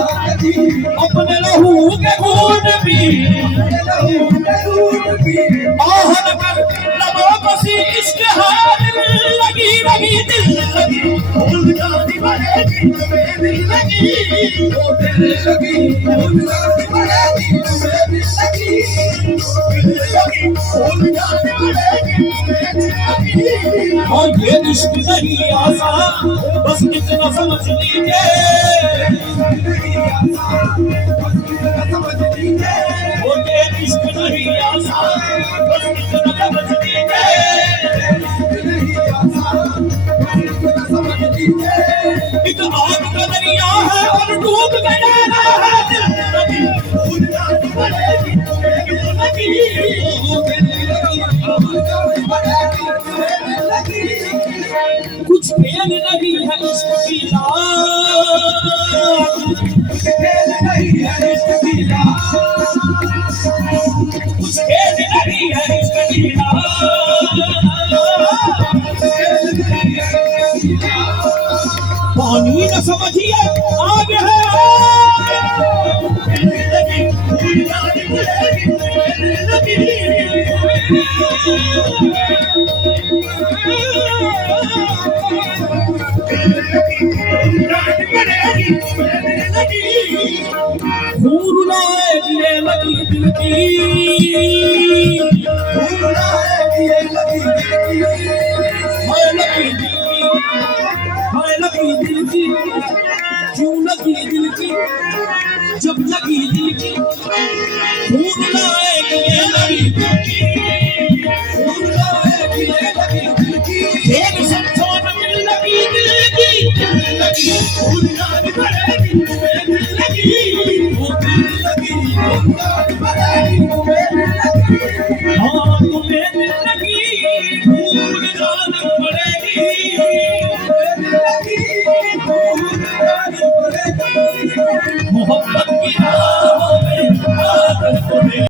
अपने लहू के घूट भी आहन कर लबों बसी इश्क हाथ लगी लगी दिल लगी फूल जानी बड़े दिल में दिल लगी वो दिल लगी फूल जानी बड़े दिल में दिल लगी फूल जानी बड़े दिल में दिल लगी और ये इश्क नहीं आसान बस कितना समझ लीजिए वो ये इश्क नहीं आसान बस कितना समझ लीजिए एक आग का दरिया है और डूब गया है दिल लगी फूल जानी बड़े दिल में दिल लगी कुछ खेल नहीं है इश्क की लाज कुछ खेल नहीं है इश्क की लाज कुछ खेल नहीं है इश्क की लाज पानी न समझिए आगे है लगी फूल जानी बड़े लगी फूल लाए लगी दिल की फूल लाए लगी दिल की हाय लगी दिल की हाय लगी दिल की क्यों लगी दिल की जब लगी दिल की फूल लाए लगी दिल की फूल लाए लगी दिल की एक समझो न मिल लगी दिल की लगी फूल जानी बड़े दिल में दिल लगी वो दिल लगी फूल जानी बड़े दिल में दिल लगी हाँ तुम्हें दिल लगी फूल जानी पड़ेगी दिल लगी फूल जानी पड़ेगी